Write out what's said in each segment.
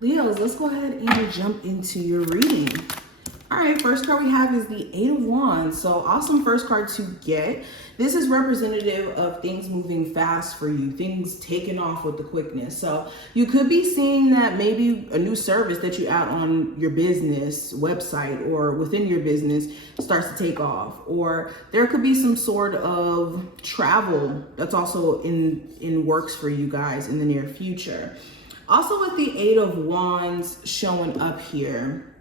Leos, let's go ahead and jump into your reading. All right, first card we have is the Eight of Wands. So awesome first card to get. This is representative of things moving fast for you, things taking off with the quickness. So you could be seeing that maybe a new service that you add on your business website or within your business starts to take off. Or there could be some sort of travel that's also in works for you guys in the near future. Also with the Eight of Wands showing up here,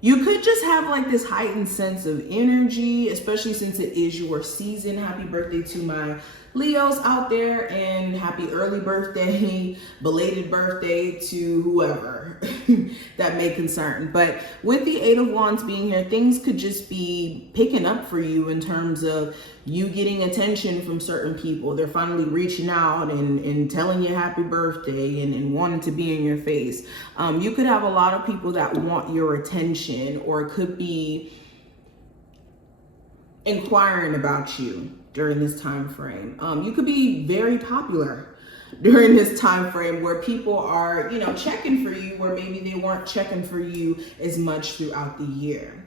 you could just have like this heightened sense of energy, especially since it is your season. Happy birthday to my Leos out there, and happy early birthday, belated birthday to whoever that may concern. But with the Eight of Wands being here, things could just be picking up for you in terms of you getting attention from certain people. They're finally reaching out and telling you happy birthday and wanting to be in your face. You could have a lot of people that want your attention, or it could be inquiring about you during this time frame. You could be very popular during this time frame where people are, you know, checking for you where maybe they weren't checking for you as much throughout the year.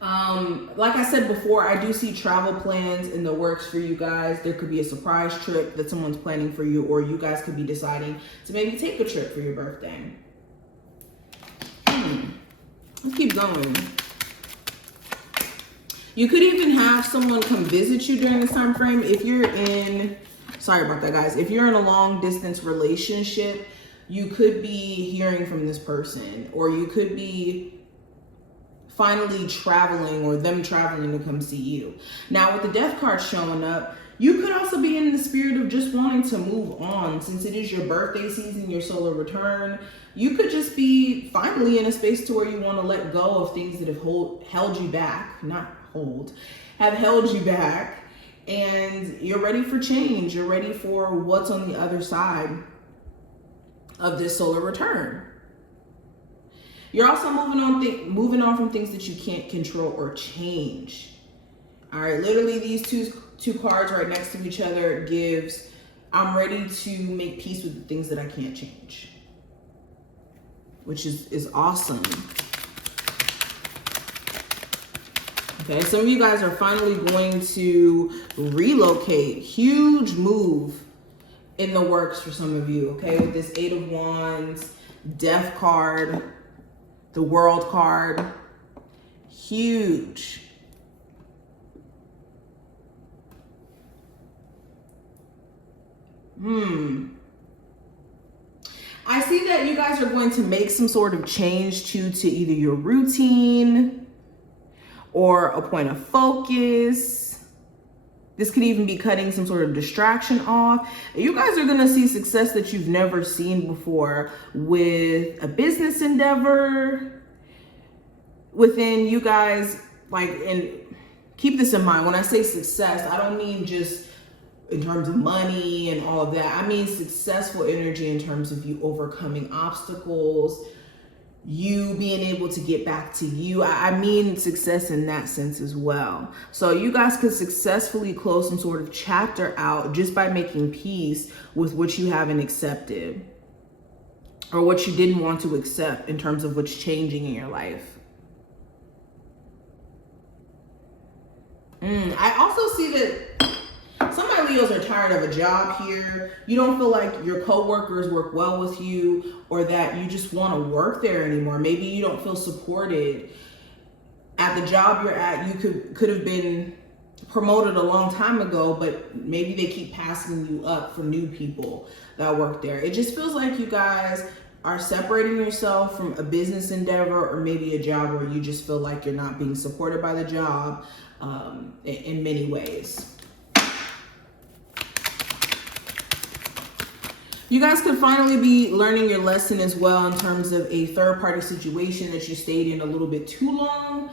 Like I said before, I do see travel plans in the works for you guys. There could be a surprise trip that someone's planning for you, or you guys could be deciding to maybe take a trip for your birthday. Let's keep going. You could even have someone come visit you during this time frame. If you're in, sorry about that, guys. If you're in a long distance relationship, you could be hearing from this person, or you could be finally traveling, or them traveling to come see you. Now with the Death card showing up, you could also be in the spirit of just wanting to move on. Since it is your birthday season, your solar return, you could just be finally in a space to where you want to let go of things that have held you back, have held you back, and you're ready for change. You're ready for what's on the other side of this solar return. You're also moving on from things that you can't control or change. All right, literally these two cards right next to each other gives, I'm ready to make peace with the things that I can't change, which is awesome. Okay, some of you guys are finally going to relocate. Huge move in the works for some of you, okay? With this Eight of Wands, Death card, the World card, huge. I see that you guys are going to make some sort of change to either your routine or a point of focus. This could even be cutting some sort of distraction off. You guys are gonna see success that you've never seen before with a business endeavor within you guys. Like, and keep this in mind, when I say success, I don't mean just in terms of money and all of that. I mean successful energy in terms of you overcoming obstacles, you being able to get back to you. I mean success in that sense as well. So you guys could successfully close some sort of chapter out just by making peace with what you haven't accepted, or what you didn't want to accept in terms of what's changing in your life. I also see that some of my Leos are tired of a job here. You don't feel like your coworkers work well with you, or that you just want to work there anymore. Maybe you don't feel supported at the job you're at. You could have been promoted a long time ago, but maybe they keep passing you up for new people that work there. It just feels like you guys are separating yourself from a business endeavor, or maybe a job where you just feel like you're not being supported by the job in many ways. You guys could finally be learning your lesson as well in terms of a third-party situation that you stayed in a little bit too long.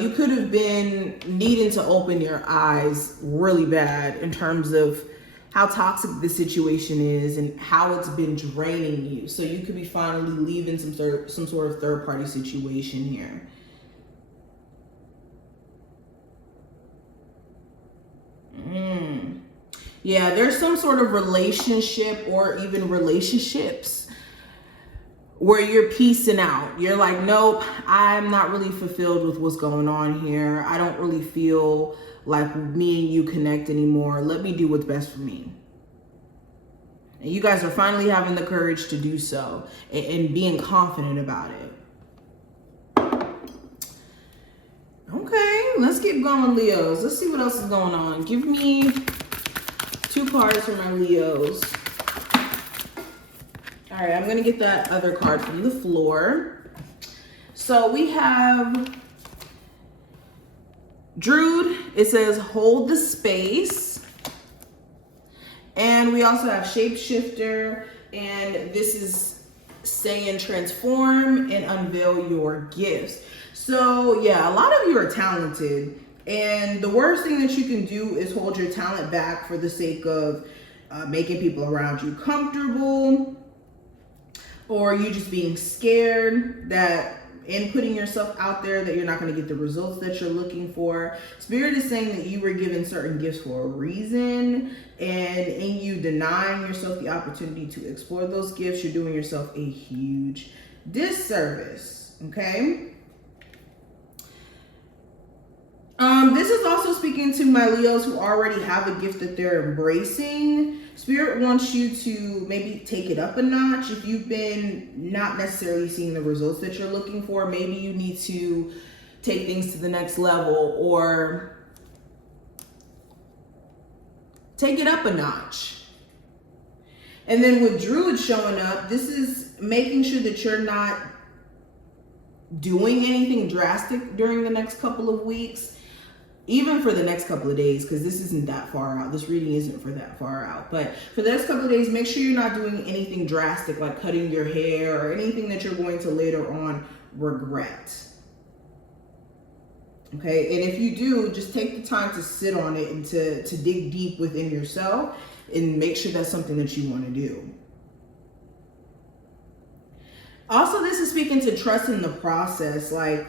You could have been needing to open your eyes really bad in terms of how toxic the situation is and how it's been draining you. So you could be finally leaving some sort of third-party situation here. Yeah, there's some sort of relationship or even relationships where you're piecing out. You're like, nope, I'm not really fulfilled with what's going on here. I don't really feel like me and you connect anymore. Let me do what's best for me. And you guys are finally having the courage to do so and being confident about it. Okay, let's keep going, Leos. Let's see what else is going on. Give me 2 cards for my Leos. All right, I'm gonna get that other card from the floor. So we have Druid. It says hold the space. And we also have Shapeshifter, and this is saying transform and unveil your gifts. So yeah, a lot of you are talented, and the worst thing that you can do is hold your talent back for the sake of making people around you comfortable, or you just being scared that in putting yourself out there that you're not going to get the results that you're looking for. Spirit is saying that you were given certain gifts for a reason, and in you denying yourself the opportunity to explore those gifts, you're doing yourself a huge disservice. Okay. This is also speaking to my Leos who already have a gift that they're embracing. Spirit wants you to maybe take it up a notch. If you've been not necessarily seeing the results that you're looking for, maybe you need to take things to the next level or take it up a notch. And then with Druid showing up, this is making sure that you're not doing anything drastic during the next couple of weeks, even for the next couple of days, because this isn't that far out. This reading isn't for that far out. But for the next couple of days, make sure you're not doing anything drastic like cutting your hair or anything that you're going to later on regret. Okay, and if you do, just take the time to sit on it and to dig deep within yourself and make sure that's something that you want to do. Also, this is speaking to trust in the process. Like,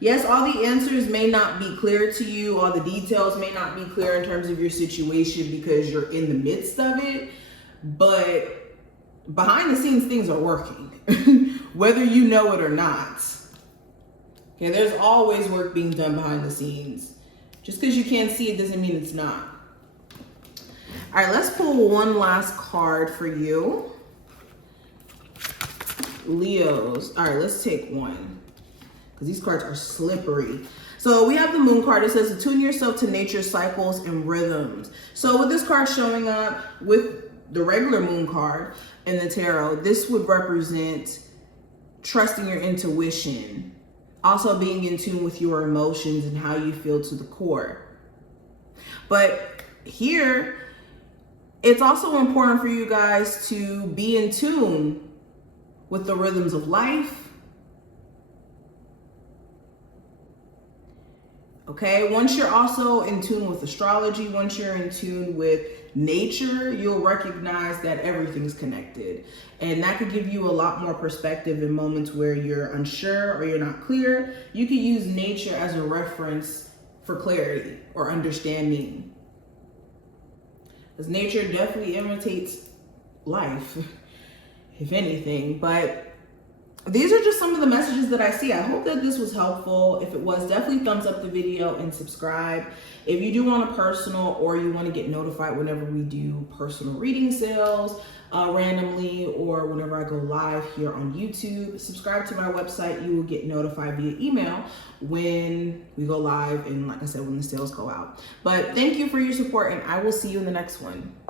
yes, all the answers may not be clear to you. All the details may not be clear in terms of your situation because you're in the midst of it. But behind the scenes, things are working, whether you know it or not. Okay, there's always work being done behind the scenes. Just because you can't see it doesn't mean it's not. All right, let's pull one last card for you, Leos. All right, let's take one, because these cards are slippery. So we have the Moon card. It says attune yourself to nature's cycles and rhythms. So with this card showing up with the regular Moon card in the tarot, this would represent trusting your intuition, also being in tune with your emotions and how you feel to the core. But here, it's also important for you guys to be in tune with the rhythms of life. Okay, once you're also in tune with astrology, once you're in tune with nature, you'll recognize that everything's connected. And that could give you a lot more perspective in moments where you're unsure or you're not clear. You could use nature as a reference for clarity or understanding, because nature definitely imitates life, if anything. But these are just some of the messages that I see. I hope that this was helpful. If it was, definitely thumbs up the video and subscribe. If you do want a personal, or you want to get notified whenever we do personal reading sales randomly, or whenever I go live here on YouTube, subscribe to my website. You will get notified via email when we go live, and like I said, when the sales go out. But thank you for your support, and I will see you in the next one.